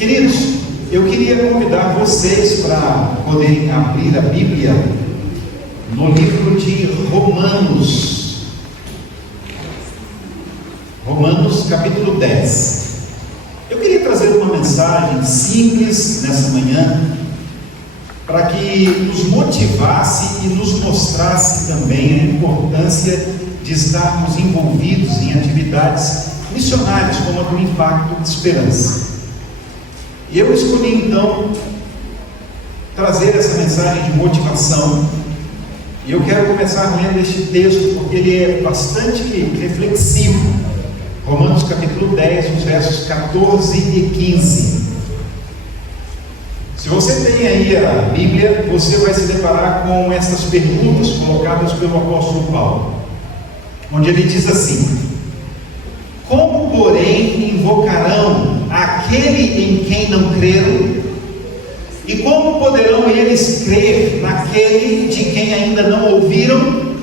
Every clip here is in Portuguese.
Queridos, eu queria convidar vocês para poderem abrir a Bíblia no livro de Romanos. Romanos capítulo 10. Eu queria trazer uma mensagem simples nessa manhã, para que nos motivasse e nos mostrasse também a importância de estarmos envolvidos em atividades missionárias, como a do Impacto de Esperança. E eu escolhi então trazer essa mensagem de motivação, e eu quero começar lendo este texto, porque ele é bastante reflexivo. Romanos capítulo 10, os versos 14 e 15. Se você tem aí a Bíblia, você vai se deparar com essas perguntas colocadas pelo apóstolo Paulo, onde ele diz assim: como, porém, invocarão aquele em quem não creram? E como poderão eles crer naquele de quem ainda não ouviram?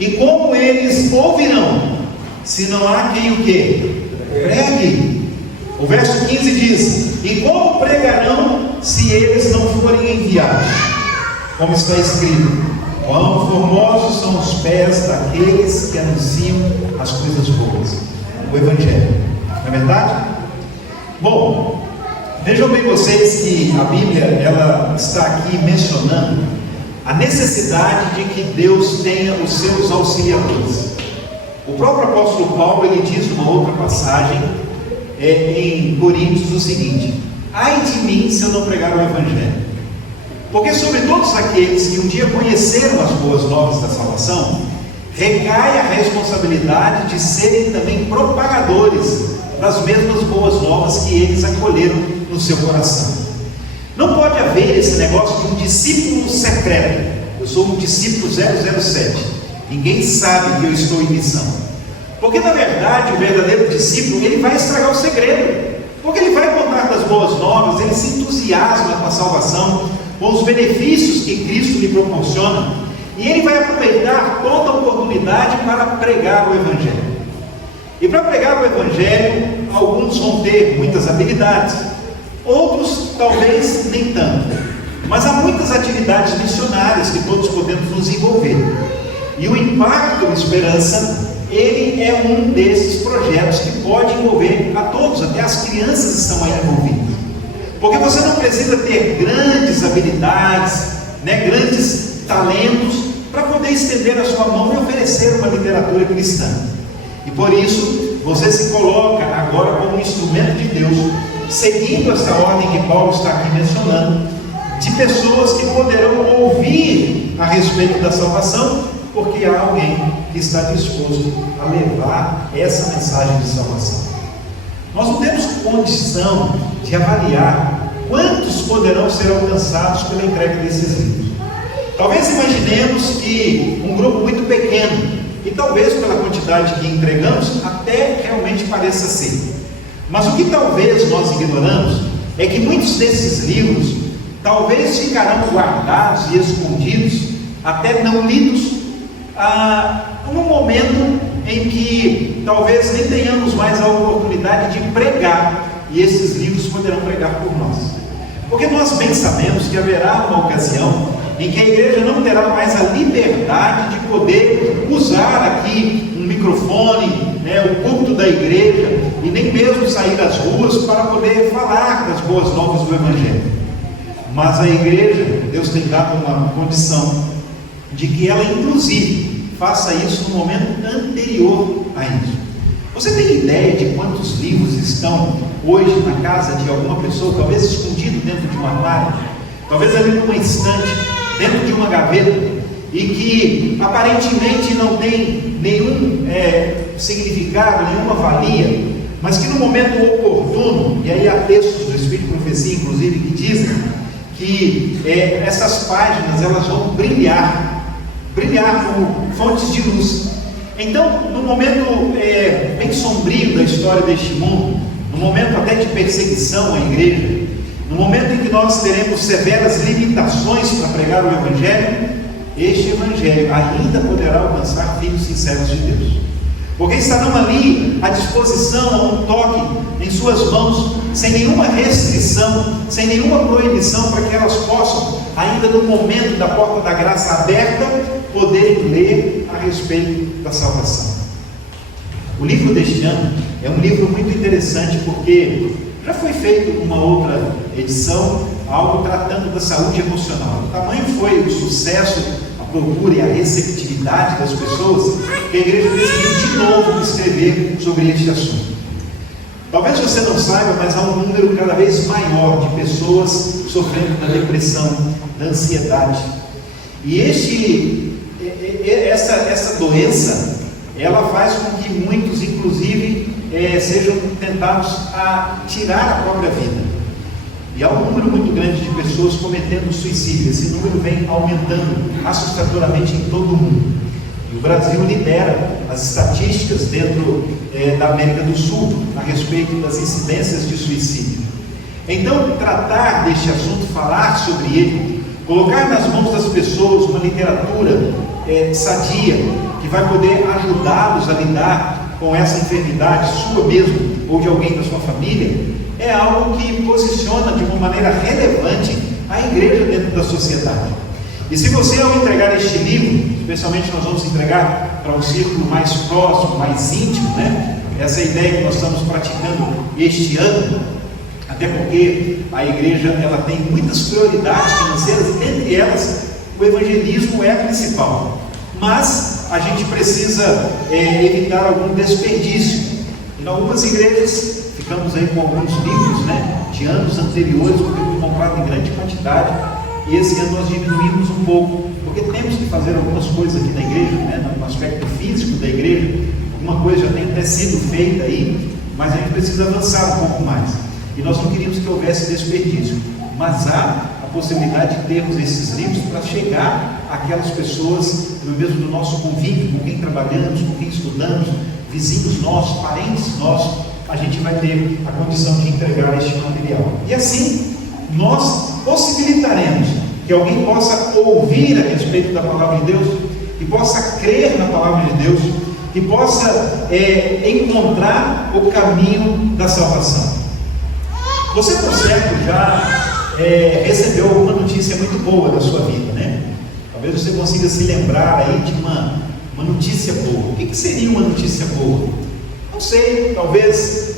E como eles ouvirão, se não há quem o quê? Pregue. O verso 15 diz: e como pregarão se eles não forem enviados? Como está escrito: quão formosos são os pés daqueles que anunciam as coisas boas, o Evangelho. Não é verdade? Bom, vejam bem vocês que a Bíblia ela está aqui mencionando a necessidade de que Deus tenha os seus auxiliadores. O próprio apóstolo Paulo ele diz numa outra passagem em Coríntios o seguinte: ai de mim se eu não pregar o Evangelho. Porque sobre todos aqueles que um dia conheceram as boas novas da salvação, recai a responsabilidade de serem também propagadores das mesmas boas novas que eles acolheram no seu coração. Não pode haver esse negócio de um discípulo secreto. Eu sou um discípulo 007, ninguém sabe que eu estou em missão. Porque na verdade o verdadeiro discípulo ele vai estragar o segredo, porque ele vai contar das boas novas, ele se entusiasma com a salvação, com os benefícios que Cristo lhe proporciona, e ele vai aproveitar toda a oportunidade para pregar o Evangelho. E para pregar o Evangelho, alguns vão ter muitas habilidades, outros talvez nem tanto, mas há muitas atividades missionárias que todos podemos nos envolver, e o Impacto de Esperança ele é um desses projetos que pode envolver a todos, até as crianças estão aí envolvidas, porque você não precisa ter grandes habilidades, grandes talentos, para poder estender a sua mão e oferecer uma literatura cristã. E por isso, você se coloca agora como instrumento de Deus, seguindo essa ordem que Paulo está aqui mencionando, de pessoas que poderão ouvir a respeito da salvação, porque há alguém que está disposto a levar essa mensagem de salvação. Nós não temos condição de avaliar quantos poderão ser alcançados pela entrega desses livros. Talvez imaginemos que um grupo muito pequeno, e talvez pela quantidade que entregamos, até realmente pareça ser. Mas o que talvez nós ignoramos é que muitos desses livros talvez ficarão guardados e escondidos, até não lidos, num momento em que talvez nem tenhamos mais a oportunidade de pregar, e esses livros poderão pregar por nós. Porque nós bem sabemos que haverá uma ocasião em que a igreja não terá mais a liberdade de poder usar aqui um microfone, o culto da igreja, e nem mesmo sair às ruas para poder falar das boas novas do Evangelho. Mas a igreja, Deus tem dado uma condição de que ela inclusive faça isso no momento anterior a isso. Você tem ideia de quantos livros estão hoje na casa de alguma pessoa, talvez escondido dentro de um armário, talvez ali numa estante, dentro de uma gaveta, e que aparentemente não tem nenhum significado, nenhuma valia, mas que no momento oportuno, e aí há textos do Espírito de Profecia inclusive que dizem que essas páginas elas vão brilhar como fontes de luz. Então, no momento bem sombrio da história deste mundo, no momento até de perseguição à igreja, no momento em que nós teremos severas limitações para pregar o Evangelho, este Evangelho ainda poderá alcançar filhos sinceros de Deus. porque estarão ali à disposição, a um toque em suas mãos, sem nenhuma restrição, sem nenhuma proibição, para que elas possam, ainda no momento da porta da graça aberta, poderem ler a respeito da salvação. O livro deste ano é um livro muito interessante, porque já foi feita uma outra edição, algo tratando da saúde emocional. O tamanho foi o sucesso, a procura e a receptividade das pessoas, que a igreja decidiu de novo escrever sobre este assunto. Talvez você não saiba, mas há um número cada vez maior de pessoas sofrendo da depressão, da ansiedade. E essa doença, ela faz com que muitos, inclusive, sejam tentados a tirar a própria vida. E há um número muito grande de pessoas cometendo suicídio. Esse número vem aumentando assustadoramente em todo o mundo. E o Brasil lidera as estatísticas dentro da América do Sul a respeito das incidências de suicídio. Então, tratar deste assunto, falar sobre ele, colocar nas mãos das pessoas uma literatura sadia, que vai poder ajudá-los a lidar com essa enfermidade sua mesmo, ou de alguém da sua família, é algo que posiciona de uma maneira relevante a igreja dentro da sociedade. E se você, ao entregar este livro, especialmente nós vamos entregar para um círculo mais próximo, mais íntimo, né? Essa é a ideia que nós estamos praticando este ano, até porque a igreja ela tem muitas prioridades financeiras, e dentre elas o evangelismo é a principal. Mas a gente precisa evitar algum desperdício. Em algumas igrejas ficamos aí com alguns livros, né, de anos anteriores, porque foi comprado em grande quantidade, e esse ano nós diminuímos um pouco, porque temos que fazer algumas coisas aqui na igreja, né, no aspecto físico da igreja. Alguma coisa já tem até sido feita aí, mas a gente precisa avançar um pouco mais, e nós não queríamos que houvesse desperdício, mas há a possibilidade de termos esses livros para chegar àquelas pessoas, mesmo do nosso convívio, com quem trabalhamos, com quem estudamos, vizinhos nossos, parentes nossos. A gente vai ter a condição de entregar este material. E assim, nós possibilitaremos que alguém possa ouvir a respeito da palavra de Deus, que possa crer na palavra de Deus, que possa encontrar o caminho da salvação. Você, por certo, já recebeu alguma notícia muito boa da sua vida, né? Talvez você consiga se lembrar aí de uma notícia boa. O que seria uma notícia boa? Não sei, talvez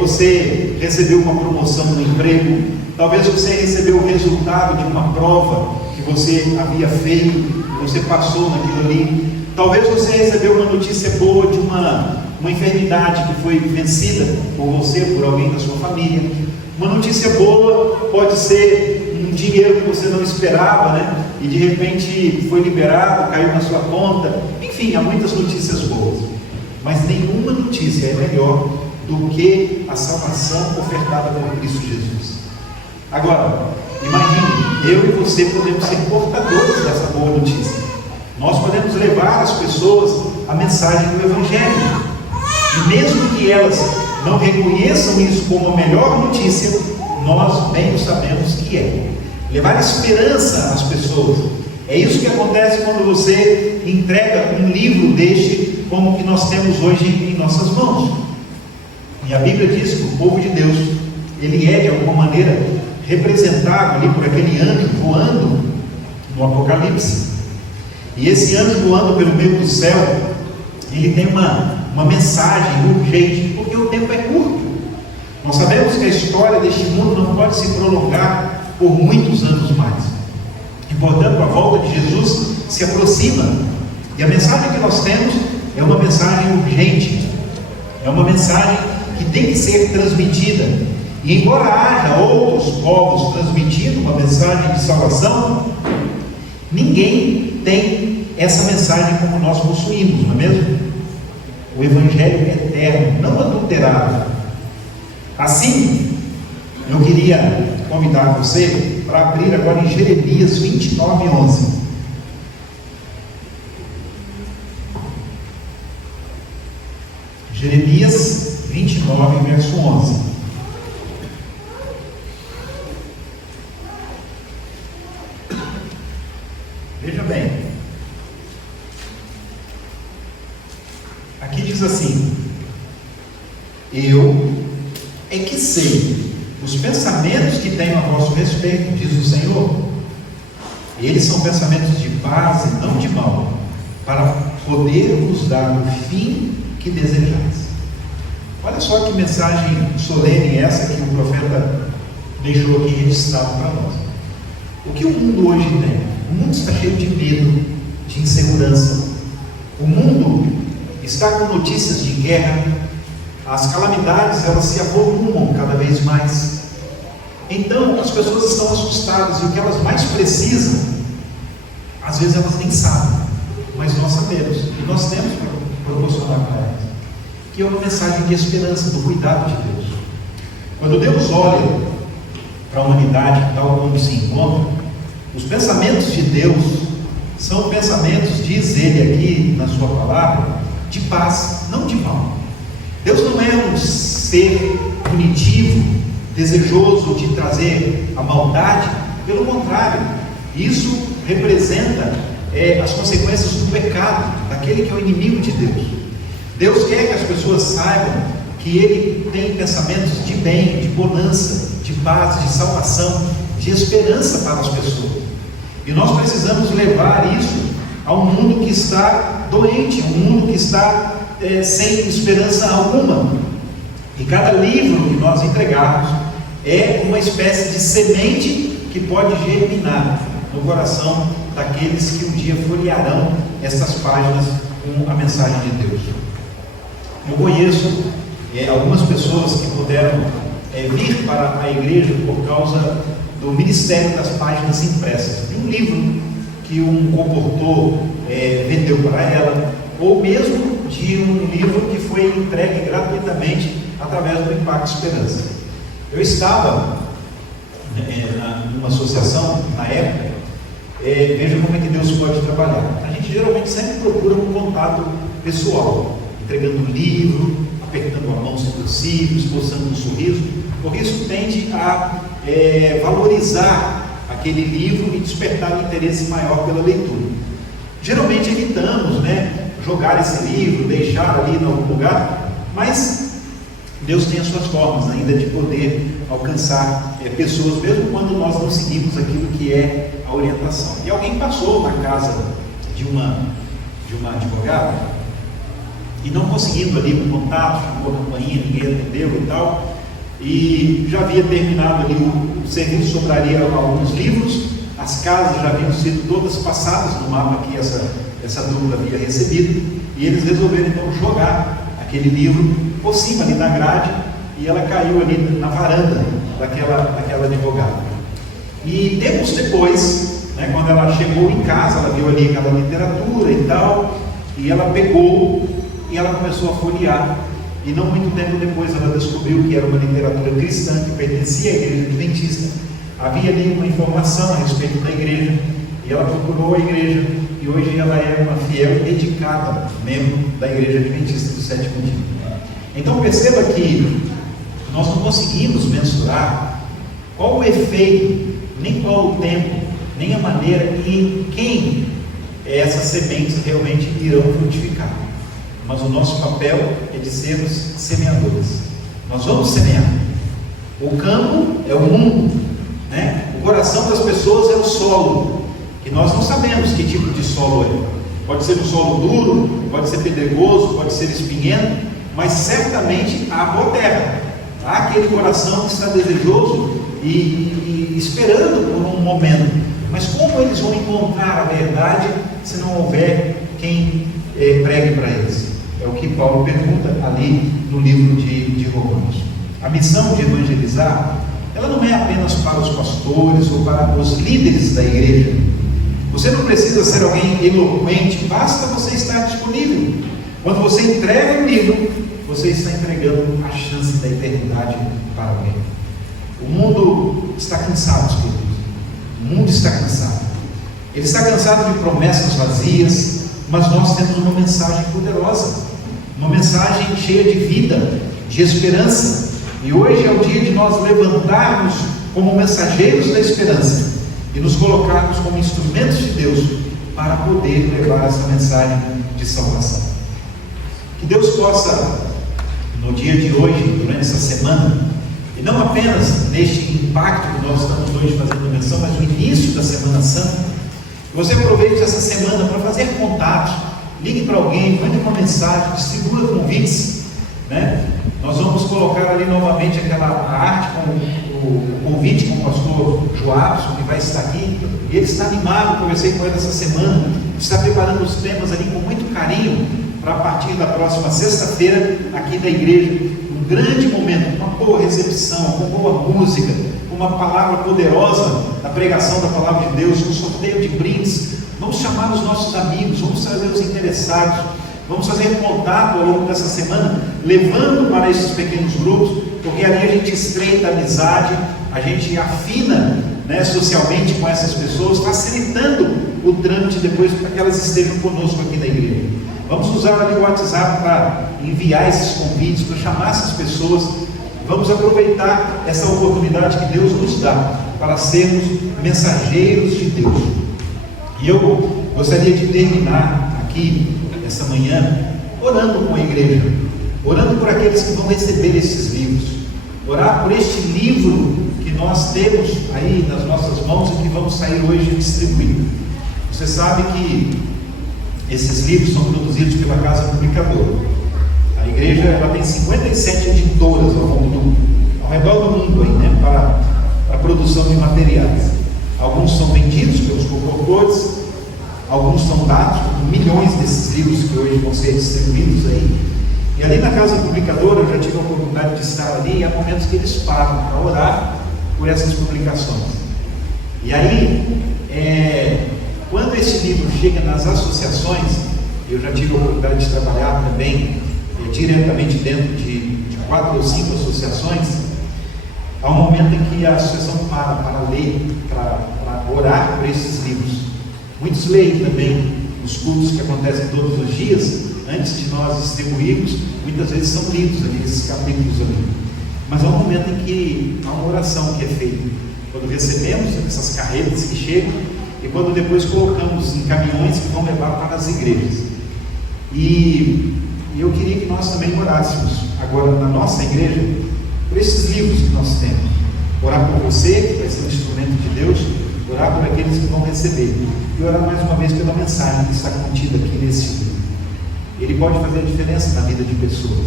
você recebeu uma promoção no emprego, talvez você recebeu o resultado de uma prova que você havia feito, que você passou naquilo ali. Talvez você recebeu uma notícia boa de uma enfermidade que foi vencida por você, por alguém da sua família. Uma notícia boa pode ser um dinheiro que você não esperava, né? E de repente foi liberado, caiu na sua conta. Enfim, há muitas notícias boas. Mas nenhuma notícia é melhor do que a salvação ofertada por Cristo Jesus. Agora, imagine, eu e você podemos ser portadores dessa boa notícia. Nós podemos levar às pessoas a mensagem do Evangelho. E mesmo que elas não reconheçam isso como a melhor notícia, nós bem o sabemos que é. Levar esperança às pessoas. É isso que acontece quando você entrega um livro deste, como o que nós temos hoje em nossas mãos. E a Bíblia diz que o povo de Deus, ele é de alguma maneira representado ali por aquele anjo voando no Apocalipse. E esse anjo voando pelo meio do céu, ele tem uma mensagem urgente, porque o tempo é curto. Nós sabemos que a história deste mundo não pode se prolongar por muitos anos mais. E portanto a volta de Jesus se aproxima. E a mensagem que nós temos é uma mensagem urgente. É uma mensagem que tem que ser transmitida. E embora haja outros povos transmitindo uma mensagem de salvação, ninguém tem essa mensagem como nós possuímos, não é mesmo? O Evangelho eterno, não adulterado. Assim, eu queria convidar você para abrir agora em Jeremias 29:11. Jeremias 29, verso 11. Veja bem, aqui diz assim: eu é que sei os pensamentos que tenho a vosso respeito, diz o Senhor. Eles são pensamentos de paz e não de mal, para poder vos dar o fim que desejais. Olha só que mensagem solene essa que o profeta deixou aqui registrado para nós. O que o mundo hoje tem? O mundo está cheio de medo, de insegurança. O mundo está com notícias de guerra. As calamidades, elas se avolumam cada vez mais. Então as pessoas estão assustadas, e o que elas mais precisam, às vezes elas nem sabem, mas nós sabemos, e nós temos para proporcionar para elas, que é uma mensagem de esperança, do cuidado de Deus. Quando Deus olha para a humanidade tal como se encontra, os pensamentos de Deus são pensamentos, diz Ele aqui na sua palavra, de paz, não de mal. Deus não é um ser punitivo, desejoso de trazer a maldade. Pelo contrário, isso representa as consequências do pecado, daquele que é o inimigo de Deus. Deus quer que as pessoas saibam que Ele tem pensamentos de bem, de bonança, de paz, de salvação, de esperança para as pessoas. E nós precisamos levar isso a um mundo que está doente, um mundo que está sem esperança alguma. E cada livro que nós entregarmos é uma espécie de semente que pode germinar no coração daqueles que um dia folhearão essas páginas com a mensagem de Deus. Eu conheço algumas pessoas que puderam vir para a igreja por causa do Ministério das Páginas Impressas, de um livro que um comportor vendeu para ela, ou mesmo de um livro que foi entregue gratuitamente através do Impacto Esperança. Eu estava numa associação na época. Veja como é que Deus pode trabalhar. A gente geralmente sempre procura um contato pessoal, entregando um livro, apertando a mão se possível, esboçando um sorriso, porque isso tende a valorizar aquele livro e despertar um interesse maior pela leitura. Geralmente evitamos jogar esse livro, deixar ali em algum lugar, mas Deus tem as suas formas ainda de poder alcançar pessoas, mesmo quando nós não seguimos aquilo que é a orientação. E alguém passou na casa de uma advogada e não conseguindo ali um contato, chamou a campainha, ninguém atendeu e tal, e já havia terminado ali o serviço, sobraria alguns livros, as casas já haviam sido todas passadas no mapa que essa dupla havia recebido, e eles resolveram então jogar aquele livro por cima ali da grade, e ela caiu ali na varanda daquela advogada. E tempos depois, quando ela chegou em casa, ela viu ali aquela literatura e tal, e ela pegou e ela começou a folhear, e não muito tempo depois ela descobriu que era uma literatura cristã que pertencia à igreja adventista. Havia ali uma informação a respeito da igreja, e ela procurou a igreja, e hoje ela é uma fiel e dedicada membro da igreja adventista do sétimo dia. Então perceba que nós não conseguimos mensurar qual o efeito, nem qual o tempo, nem a maneira em quem essas sementes realmente irão frutificar. Mas o nosso papel é de sermos semeadores. Nós vamos semear. O campo é o mundo, o coração das pessoas é o solo, que nós não sabemos que tipo de solo é. Pode ser um solo duro, pode ser pedregoso, pode ser espinhento, mas certamente há boa terra. Há aquele coração que está desejoso e esperando por um momento. Mas como eles vão encontrar a verdade se não houver quem pregue para eles? É o que Paulo pergunta ali no livro de Romanos. A missão de evangelizar, ela não é apenas para os pastores ou para os líderes da igreja. Você não precisa ser alguém eloquente, basta você estar disponível. Quando você entrega o livro, você está entregando a chance da eternidade para alguém. O mundo está cansado, queridos. O mundo está cansado. Ele está cansado de promessas vazias, mas nós temos uma mensagem poderosa, uma mensagem cheia de vida, de esperança. E hoje é o dia de nós levantarmos como mensageiros da esperança e nos colocarmos como instrumentos de Deus para poder levar essa mensagem de salvação. Que Deus possa, no dia de hoje, durante essa semana, e não apenas neste impacto que nós estamos hoje fazendo menção, mas no início da Semana Santa, que você aproveite essa semana para fazer contatos, ligue para alguém, mande uma mensagem, distribua convites, né? Nós vamos colocar ali novamente aquela arte com o convite com o pastor Joabson, que vai estar aqui, e ele está animado. Conversei com ele essa semana, está preparando os temas ali com muito carinho, para a partir da próxima sexta-feira, aqui da igreja, um grande momento, uma boa recepção, com boa música, com uma palavra poderosa da pregação da palavra de Deus, um sorteio de brindes. Vamos chamar os nossos amigos, vamos trazer os interessados, vamos fazer contato ao longo dessa semana, levando para esses pequenos grupos, porque ali a gente estreita a amizade, a gente afina, né, socialmente com essas pessoas, facilitando o trâmite depois para que elas estejam conosco aqui na igreja. Vamos usar ali o WhatsApp para enviar esses convites, para chamar essas pessoas. Vamos aproveitar essa oportunidade que Deus nos dá para sermos mensageiros de Deus. E eu gostaria de terminar aqui, esta manhã, orando com a igreja, orando por aqueles que vão receber esses livros, orar por este livro que nós temos aí nas nossas mãos e que vamos sair hoje distribuindo. Você sabe que esses livros são produzidos pela Casa Publicadora. A igreja ela tem 57 editoras ao redor do mundo aí, né, para a produção de materiais. Alguns são vendidos pelos produtores, alguns são dados, milhões desses livros que hoje vão ser distribuídos aí. E ali na Casa Publicadora eu já tive a oportunidade de estar ali, e há momentos que eles param para orar por essas publicações. E aí, quando esse livro chega nas associações, eu já tive a oportunidade de trabalhar também diretamente dentro de 4 ou 5 associações. Há um momento em que a associação para ler, para orar por esses livros. Muitos leem também os cultos que acontecem todos os dias, antes de nós distribuirmos, muitas vezes são lidos ali, esses capítulos ali. Mas há um momento em que há uma oração que é feita, quando recebemos essas carretas que chegam, e quando depois colocamos em caminhões que vão levar para as igrejas. E eu queria que nós também orássemos, agora na nossa igreja, por esses livros que nós temos. Orar por você, que vai ser um instrumento de Deus, orar por aqueles que vão receber, e orar mais uma vez pela mensagem que está contida aqui nesse livro. Ele pode fazer a diferença na vida de pessoas,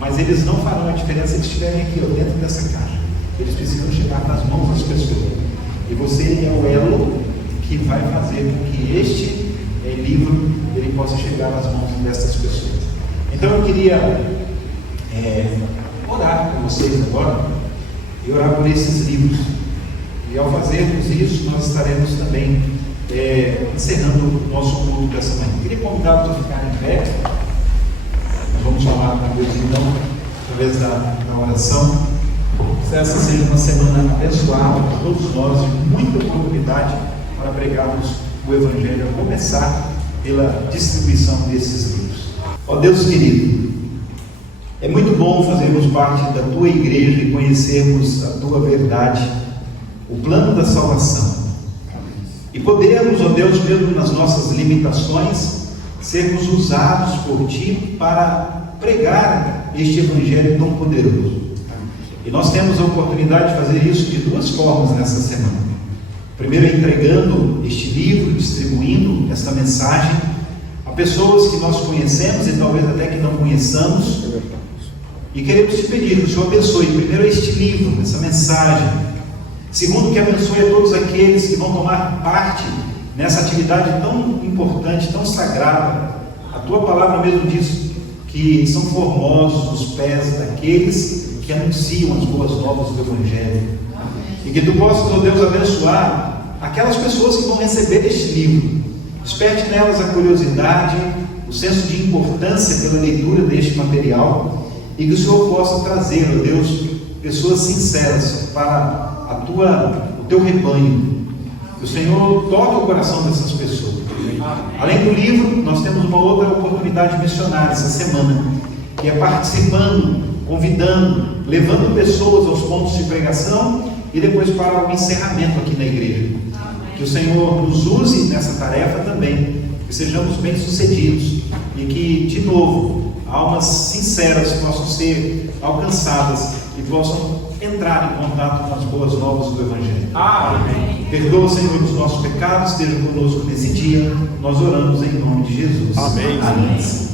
mas eles não farão a diferença se eles estiverem aqui, dentro dessa caixa. Eles precisam chegar nas mãos das pessoas, e você é o elo que vai fazer com que este livro ele possa chegar às mãos dessas pessoas. Então eu queria orar por vocês agora, e orar por esses livros. E ao fazermos isso, nós estaremos também encerrando o nosso culto dessa manhã. Eu queria convidá-los a ficarem em pé. Nós vamos falar com Deus então, através da oração. Que essa seja uma semana abençoada para todos nós, de muita oportunidade para pregarmos o Evangelho, a começar pela distribuição desses livros. Ó Deus querido, é muito bom fazermos parte da Tua igreja e conhecermos a Tua verdade, o plano da salvação. E podermos, ó Deus, mesmo nas nossas limitações, sermos usados por Ti para pregar este Evangelho tão poderoso. E nós temos a oportunidade de fazer isso de 2 formas nessa semana. Primeiro, entregando este livro, distribuindo esta mensagem a pessoas que nós conhecemos e talvez até que não conheçamos. E queremos te pedir que o Senhor abençoe, primeiro, este livro, essa mensagem. Segundo, que abençoe a todos aqueles que vão tomar parte nessa atividade tão importante, tão sagrada. A Tua palavra mesmo diz que são formosos os pés daqueles que anunciam as boas novas do Evangelho. E que Tu possas, ó Deus, abençoar aquelas pessoas que vão receber este livro. Desperte nelas a curiosidade, o senso de importância pela leitura deste material, e que o Senhor possa trazer, ó Deus, pessoas sinceras para o Teu rebanho. Que o Senhor toque o coração dessas pessoas. Além do livro, nós temos uma outra oportunidade missionária essa semana, que é participando, convidando, levando pessoas aos pontos de pregação e depois para o encerramento aqui na igreja. Que o Senhor nos use nessa tarefa também, que sejamos bem-sucedidos e que, de novo, almas sinceras possam ser alcançadas e possam entrar em contato com as boas novas do Evangelho. Amém. Perdoa, Senhor, os nossos pecados, esteja conosco nesse dia. Nós oramos em nome de Jesus. Amém. Amém.